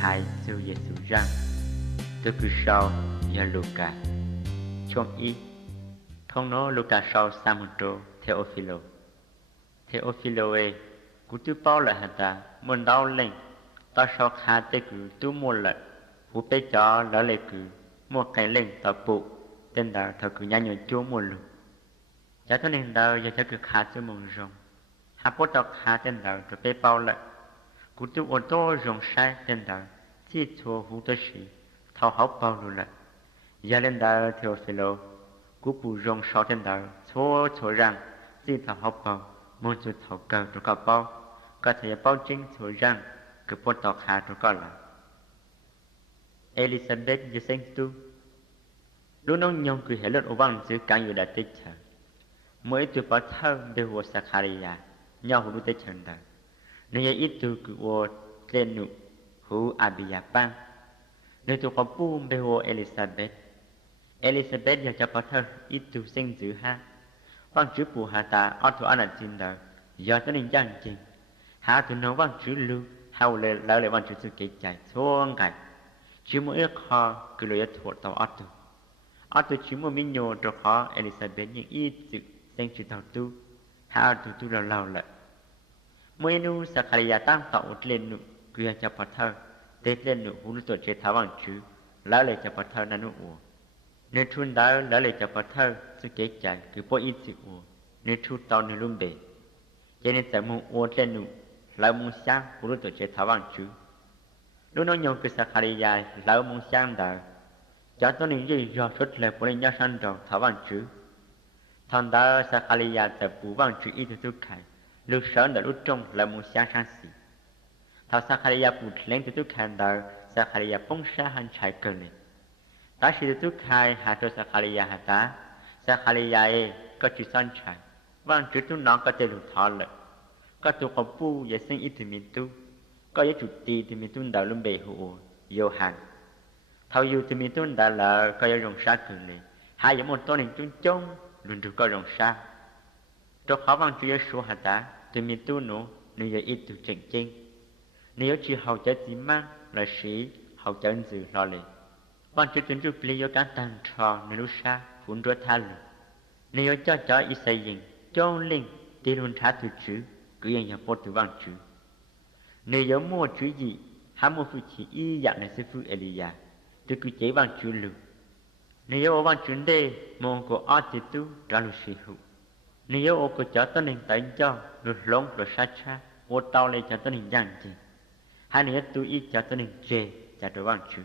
hai su Giêsu rằng tôi cứ sau giờ Luca trong ý không nói Luca sau Samuel Theophilo ấy cú tu bao lại hả ta muốn đau lên ta sau khá tê cứ tu mua lại cú bé cho lỡ lại cứ mua cái lên ta bộ tên đạo thật cứ nhanh nhộn chúa mua luôn giá tôi nên đạo giờ chắc cứ khá cho mong rong hạ bố tao khá tên đạo rồi bé bao lại cú tu ô tô rong sai tên đạo chỉ thua hú tới sĩ thao học bao luôn lại giờ lên đạo Theophilo cú bù rong sau tên đạo thua rằng chỉ thao học bao muốn chú thảo cờ rồi có bao có thể bao chính thua rằng cứ bố tao khá rồi có là Elizabeth như sinh tu lúc nông nhông cứ hệ luật ô vang giữ càngอยู่đã tích chờ mới từ bỏ thơ bê hồ Sakharia nhau hữu tích chờ đời nếu ít từ cứ ô lên nụ hữu Abiyapang nếu từ có bu bê hồ Elizabeth giờ cho bỏ thơ ít từ sinh giữ ha vang chữ bù hà ta ở thủ anh là tin đời giờ tới nên giang trình hạ từ nó vang chữ lưu hậu lệ lỡ lại vang chữ sự kể chạy xuống cái chỉ một ít khó cứ lối thuộc tàu ở từ chỉ một mình nhô cho khó Elizabeth những ít sự sinh chữ tàu tu hạ từ tu lâu lại mỗi nu Sakharia tăng tạo lên nụ cứ cho bắt thơ tết lên nụ hú tuổi chế tháo bằng chữ lỡ lại cho bắt thơ là nụ ủa nên chun đó lỡ lại cho bắt thơ sự kế chạy cứ bỏ ít sự ủa nên chun tàu nên luôn bể cho nên sẽ muốn ủa lên nụ lỡ muốn sang hú tuổi chế tháo bằng chữ lúc nó nhông cứ Sakharia lỡ muốn sang đời cho tôi nên gì do xuất lệ của lên nhau sang rồi tháo bằng chữ thằng đó Sakharia tập bù bằng chữ ít từ khai lúc sớm đã lúc trong là muốn sang xỉ thằng Sakharia bù lên từ khai đời Sakharia bông xa hành chạy cờ này ta chỉ từ khai hạ cho Sakharia hạ ta Sakharia ấy có chữ sang chạy bằng chữ tôi nó có thể lụt thọ lợi có tụ có bù và sinh ít từ miền tu có giá chủ tì từ miền tu đạo luôn bề hữu yêu hàng thầu dù từ miền tu đã là có giá rồng xa cờ này hai giống một tôn hình chung chung luôn được có rồng xa cho khó bằng chữ số hạt ta từ miền tu nữa nếu giờ ít từ trận chênh nếu chỉ hậu cho chỉ mang là sĩ hậu cho anh dự lo lệ bằng chữ tuyến chụp lý do cá tàn trò nếu lúc xa phun rửa tha lửa nếu cho ý xây dựng cho linh đi luôn thả từ chữ cứ yên nhập bột từ bằng chữ nếu giống mua chữ gì hãy mua phụ chỉ y dạng là sư phụ Elia tôi cứ chế bằng chữ lửa nếu bằng chữ đề mong của ở thì tu ra lúc sĩ hữu nếu ô có cho tôi nên tới cho lụt lông lụt sát cha ô tao lên cho tôi nên giang gì hai nếu tôi ít cho tôi nên chê cho tôi bằng chữ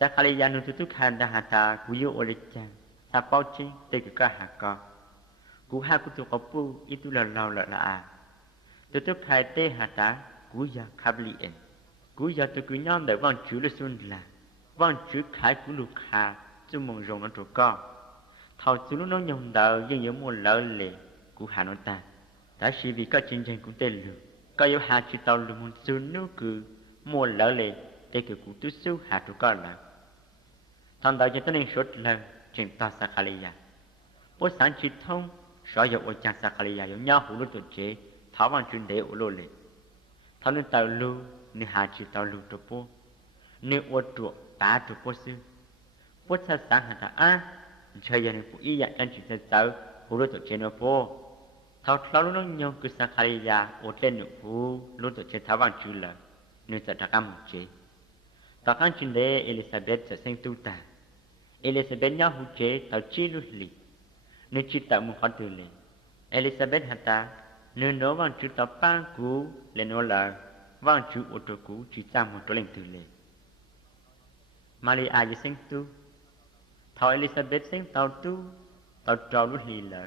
Sakharia nụ tôi khăn đã hạ ta cú yêu ô lê chàng ta bao chí tê cứ cả hạ co cú hạ cú tôi có bu ít tôi là lâu là à tôi khai tê hạ ta cú giờ khắp liền cú giờ tôi cứ nhom để bằng chữ là xuân là bằng chữ khai cú lục hạ cho mong rồng nó trổ co thầu chú nó nhung đầu nhưng giống một lỡ lệ của hà nội ta đã chỉ vì có chiến tranh cũng tên lừa có yếu hà chỉ tàu lừa một chú nó cứ một lỡ lệ để cứ cụ tú xíu hà trụ con là thằng đầu cho tôi nên suốt lần trên ta Sakharia bố sáng chỉ thông sở dụ ở trang Sakharia giống nhau hữu lúc tuổi chế tháo bằng chuyên đề ở lô lệ thằng nên tàu lưu nên hà chỉ tàu lưu trụ bố nên ô trụ tá trụ bố xíu bố sáng hà ta á chơi giờ này phụ ý dạng anh chỉ sẽ sợ phụ đối tượng trên nó phố thao thao lúc nó nhông cứ Sakharia ở trên nụ phụ đối tượng trên tháo bằng chữ là nên sẽ đặt âm một chế tao khăn chuyện đấy Elizabeth sẽ sinh tu tà Elizabeth nhau hữu chế tao chi lưu lì nên chỉ tạo một con từ lì Elizabeth hả ta nên nó bằng chữ tao ba cú lên nó là bằng chữ ô tô cú chỉ ra một chỗ lên từ lì Maria sẽ sinh tu thọ Elizabeth sinh tàu tu tàu trâu lúc lì lợ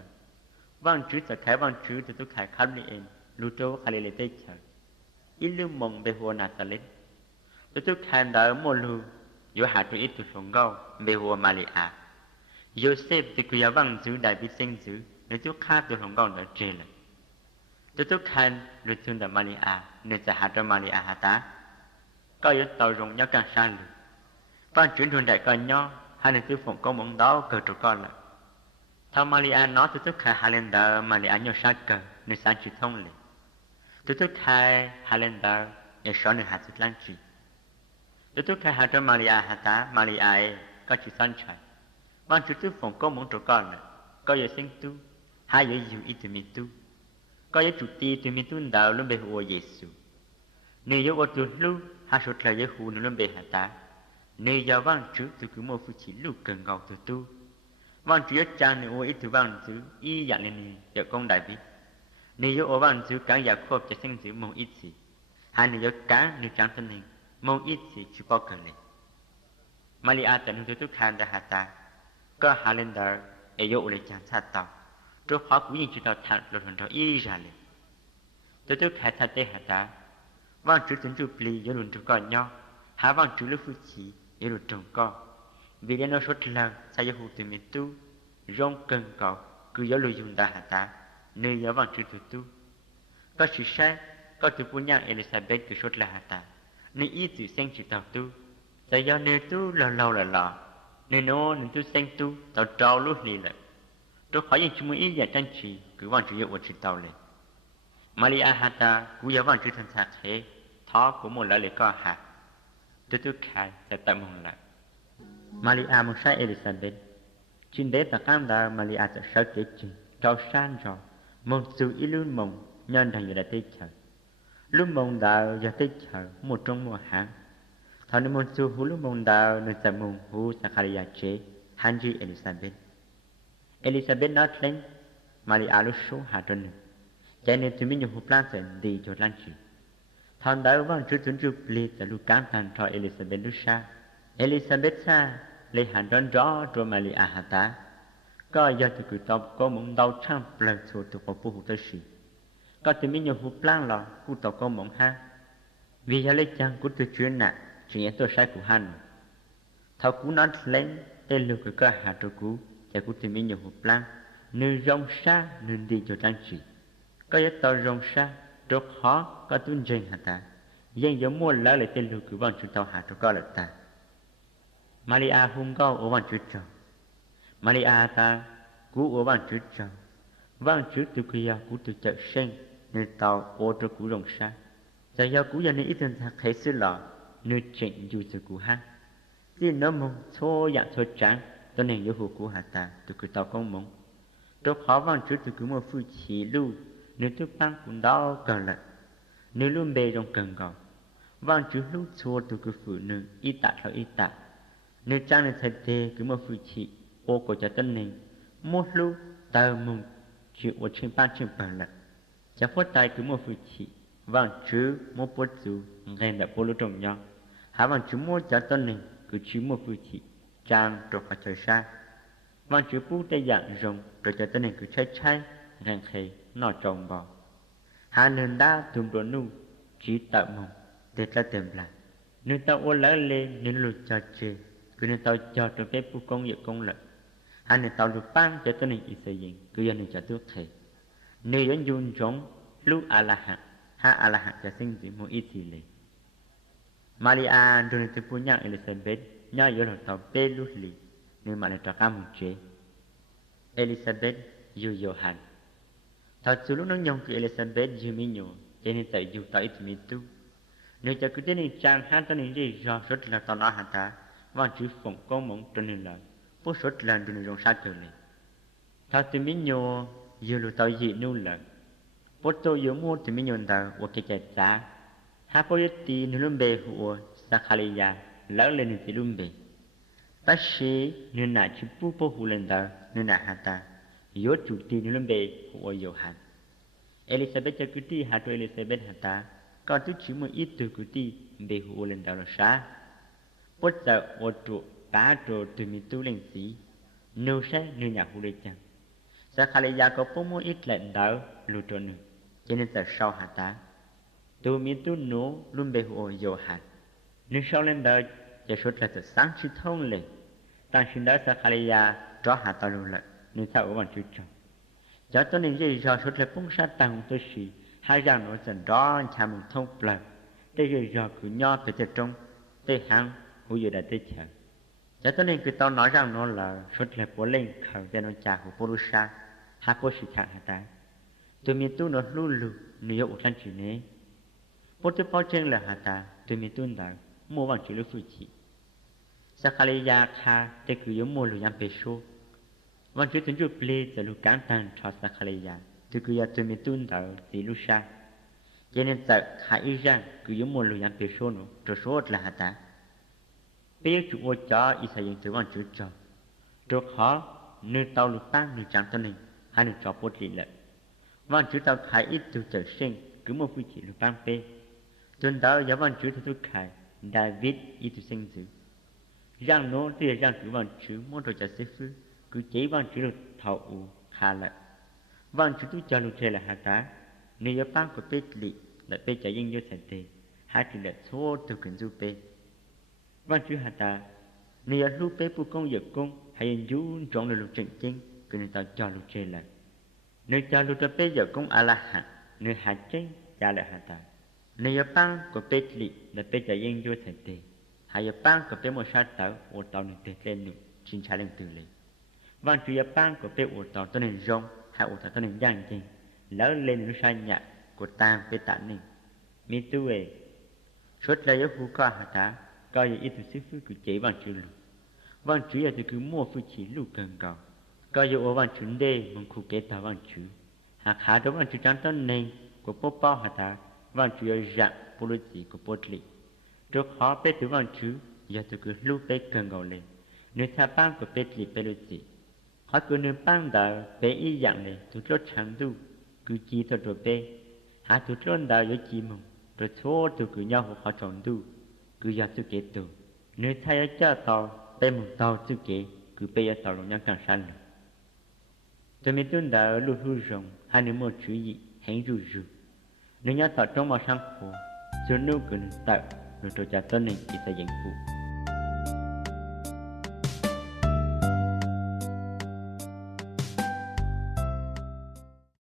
vang chữ sẽ khai vang chữ từ tôi khai khám liền lưu trâu khai lệ tây chờ ít lưu mộng về hồ Nazareth tôi khai đỡ một lưu giữa hạ tôi ít từ sống gâu về hồ Maria Joseph thì cứ giáo vang chữ đại bị sinh chữ nếu tôi khai từ sống gâu đã trề lại tôi khai lưu thương đại Maria nên sẽ hạ cho Maria hạ ta có yếu tàu rộng nhau càng xa lưu vang chữ thuần đại coi nhau hai người tư phụng công bóng đó cờ trụ con lại thao Maria nói tôi tức khai Highlander Maria nhau sát cờ nên sáng chữ thông lệ tôi tức khai Highlander để xóa nửa hạt sức lan trì tôi tôi khai hạ cho Maria hạ tá Maria ấy có chữ son chạy vang chữ tôi phòng có muốn trộn con này có giờ sinh tu hai giờ yêu ít từ mình tu có giờ chủ ti từ mình tu đạo luôn bề hồ Giêsu nếu giờ ở tu lu hai số là giờ hồ luôn bề hạ tá nếu giờ vang chữ tôi cứ mua phụ chỉ lu cần gạo từ tu vang chữ trang nếu ít từ vang chữ y dạng này giờ công đại bi nếu giờ ở vang chữ càng giờ khócจะsinh chữ mong ít gì hai nếu giờ càng nếu trang thân hình mong ít gì chỉ bao cần này Maria tận hưởng tôi khăn đã hạ ta có hạ lên đó ấy dỗ lại chẳng sát tàu trước khó cũng nhìn chỉ tàu thẳng lột hồn đó y ra liền tôi khai thật tê hạ ta vang chữ tính chụp lì dỗ luôn trồng con nhau hạ vang chữ lúc phu chỉ dỗ luôn trồng con vì nó sốt lần sai dỗ hụt từ miền tu rong cần cọ cứ dỗ lùi dùng đã hạ ta nơi dỗ vang chữ từ tu có sự sai có từ phu nhân Elizabeth cứ sốt là hạ ta nơi ý tự sinh chữ tàu tu tại do nơi tu lâu là lọ nên nó nên tu sinh tu tàu trâu lúc lì lại tôi khỏi những chúng ý giải tranh chỉ cứ vang chữ ở trên tàu này Maria Hata cú giáo vang chữ thân sạch thế thó của một lời có hạt tôi khai sẽ tạm mong lại Maria một sai Elizabeth trên đế ta cam đã Maria sẽ sợ kế trình trao san rồi một sự ý luôn mong nhân thành người đã tê chờ lúc mong đạo giờ tê chờ một trong mùa hạn thọ nên một sự hú lúc mong đạo nên sẽ mong hú Zakaria chế Hanji Elizabeth nói lên Maria lúc số hạ trần cho nên tụi mình dùng hộp lan sẽ đi cho lan chỉ thằng đó vang chú tuấn chụp lì tại lúc cán thằng cho Elizabeth lúc xa Elizabeth xa lấy hẳn đón rõ rồi Maria hạ tá có giờ thì cứ tao có mong đau trăm lần số từ có phụ tới sĩ có tụi mình dùng hộp lan là cụ tao có mong ha vì giờ lấy chăng của tôi chuyên nè chỉ nhớ tôi sai của hắn thằng cú nói lên tên lục cái hạ cho cú cho cú tụi mình dùng hộp lan nơi rong xa nên đi cho trang trí có giá tàu rong xa rất khó có tuân trình hả ta dân giống mua lỡ lại tên lục cứ bằng chúng tàu hạ cho có lợi ta Maria hung cao ở bằng chữ trò Maria ta cú ở bằng chữ trò vang chữ từ kia cú từ chợ sen nên tàu ở cho cú rong xa giờ do cú giờ nên ít hơn thấy sự lọ nơi chuyện dù sự cú ha chỉ nó mong thô dạng thô trắng tôi nên nhớ hồ cú hạ ta từ cứ tàu con mong rất khó vang chữ từ cứ mua phu chỉ lưu nếu tôi tăng cũng đau cần lại nếu luôn bề trong cần gò vang chữ lúc xua từ cứ phụ nữ y tạ nếu trang nên thay thế cứ mua phu chỉ ô của cho tân nên một lúc tờ mùng chịu ở trên ban trên bờ lại chả phốt tay cứ mua phu chỉ vang chữ một bút dù nghe đã bố lúc trong nhau hả vang chữ mua cho tân nên cứ chữ mua phu chỉ trang rồi phải trời xa vang chữ bút tay dạng rồng rồi cho tân nên cứ cháy ngàn khề nó trồng bò hà nên đã tụm đồ nu chỉ tạo mong để ta tìm lại nên tao ô lỡ lên nên lụt cho chê cứ nên tao cho trong cái bút công việc công lợi hà nên tao được ban cho tôi nên ý xây dựng cứ giờ nên cho tôi thề nếu vẫn dùng giống lúc a la hạt cho sinh dưỡng một ít gì lệ Maria rồi nên tôi phụ nhắc Elizabeth nhớ yếu lòng tao bê lúc lì nên mà lại cho cả một chế Elizabeth yêu Johann thật sự lúc nó nhông cứ Elizabeth yêu mình nhổ cho nên tại yêu tại ít mình tu nếu cho cứ thế này trang hát cho nên đi do rất là tao nói hả ta và chữ phụng con mong cho nên là bố rất là đừng rong sát trời này thật sự mình nhổ yêu lúc tao dị nu là bố tôi yêu mua thì mình nhổ tao và cái chạy giá hát bố tí nếu luôn bề của Zakaria lỡ lên thì luôn bề bác sĩ nên là chữ bố hù lên tao nên là hả ta yếu chủ ti nếu lên bề của Johann Elizabeth cho cứ ti hạ cho Elizabeth hạ ta còn tôi chỉ một ít từ cứ ti bề của lên đạo là sao bất giờ ô trụ cá trụ từ mình tu lên sĩ nêu sẽ nêu nhà hù lên chăng Zakaria có bố một ít lệnh đạo lưu trộn nữa cho nên tại sau hạ ta từ mình tu nô luôn bề của Johann nên sau lên đạo cho số là từ sáng chỉ thông lên tăng sinh đó Zakaria cho hạ ta luôn lại nên sao ở bằng chữ trong cho tôi nên gì do số là phong sát tăng tôi sĩ hai rằng nó dần đó chả một thông bờ đây rồi do cứ nho từ từ trong tới hàng hữu giờ đã tới chờ cho tôi nên cứ tao nói rằng nó là số là bố lên khẩu cho nó trả của Purusha hai cô sĩ khác hả ta tôi miền tu nó lu nếu ở trong chữ này bố tôi bao trên là hả ta tôi miền tu đó mua vàng chữ lưu phu chỉ Sakhalaya kha te cứ yếu mua lù yam bê số vàng chữ tuấn chụp lê giờ lù cán tàn cho Sakhalaya từ cứ yếu tuấn mi tuân đạo xí lù sa cho nên giờ khai ý rằng cứ yếu mua lù yam bê số nó cho số là hạt ta bây giờ chủ ô cho ý sẽ dùng từ vàng chữ cho cho khó nơi tàu lù tăng nơi trắng tân này hai nơi cho bốt lì lợi vàng chữ tàu khai ít từ trở sinh cứ một phu chỉ lù tăng bê tuần đó giáo vàng chữ thứ khai David ít từ sinh dự rằng nó thì rằng chữ vàng chữ môn đồ trả xếp phứ cứ chế vàng chữ được thảo ủ khá lợi vàng chữ tu cho lù trẻ là hạt tá nếu giáo bang của bê lì là bê trả yên vô thành tề hai chữ là số từ cần du bê vàng chữ hạt tá nếu giáo lưu bê bù công dược công hay yên dũ trọng là lù trận chính cứ nên tạo cho lù trẻ là nếu cho lù cho bê dược công à la hạt nếu hạt chính trả lại hạt tá nếu giáo bang của bê lì là bê trả yên vô thành tề hai bang của bê một sát tàu ô tàu nên tê lên nụ xin trả lên từ lấy vàng chữ bang của bê ô tàu tôi nên rong hai ô tàu tôi nên giang chinh lỡ lên nó sai nhạc của ta bê tản nên mi tu về suốt là yếu phu co hạt tá coi như ít tu sĩ phu cứ chế vàng chữ lù vàng chữ là từ cứ mua phu chỉ lù cần cầu coi như ô vàng chữ đê mong khu kế tàu vàng chữ hạt hạ đó vàng chữ trắng tôi nên của bố bao hạt tá vàng chữ là dạng bố lô chỉ của bố lì trước họ bê từ vàng chữ giờ từ cứ lù bê cần cầu lên nếu thà bang của bê lì bê lô chỉ họ cứ nếu bang đạo bê ý dạng này tụi chốt chẳng đủ cứ chỉ thôi rồi bê hạ tụi chốt đạo yếu chỉ mong rồi số tụi cứ nhau họ chọn đủ cứ giờ tụi kế tụi nếu thay ở cho tàu bê một tàu tụi kế cứ bê ở tàu lòng nhau càng sanh rồi tụi mình tuân đạo lưu hư rộng hai nếu một chữ gì hãy rù rù nếu nhau tàu trong màu sáng khổ rồi nếu cứ tạo rồi cho cha tân này chỉ sẽ dẫn phụ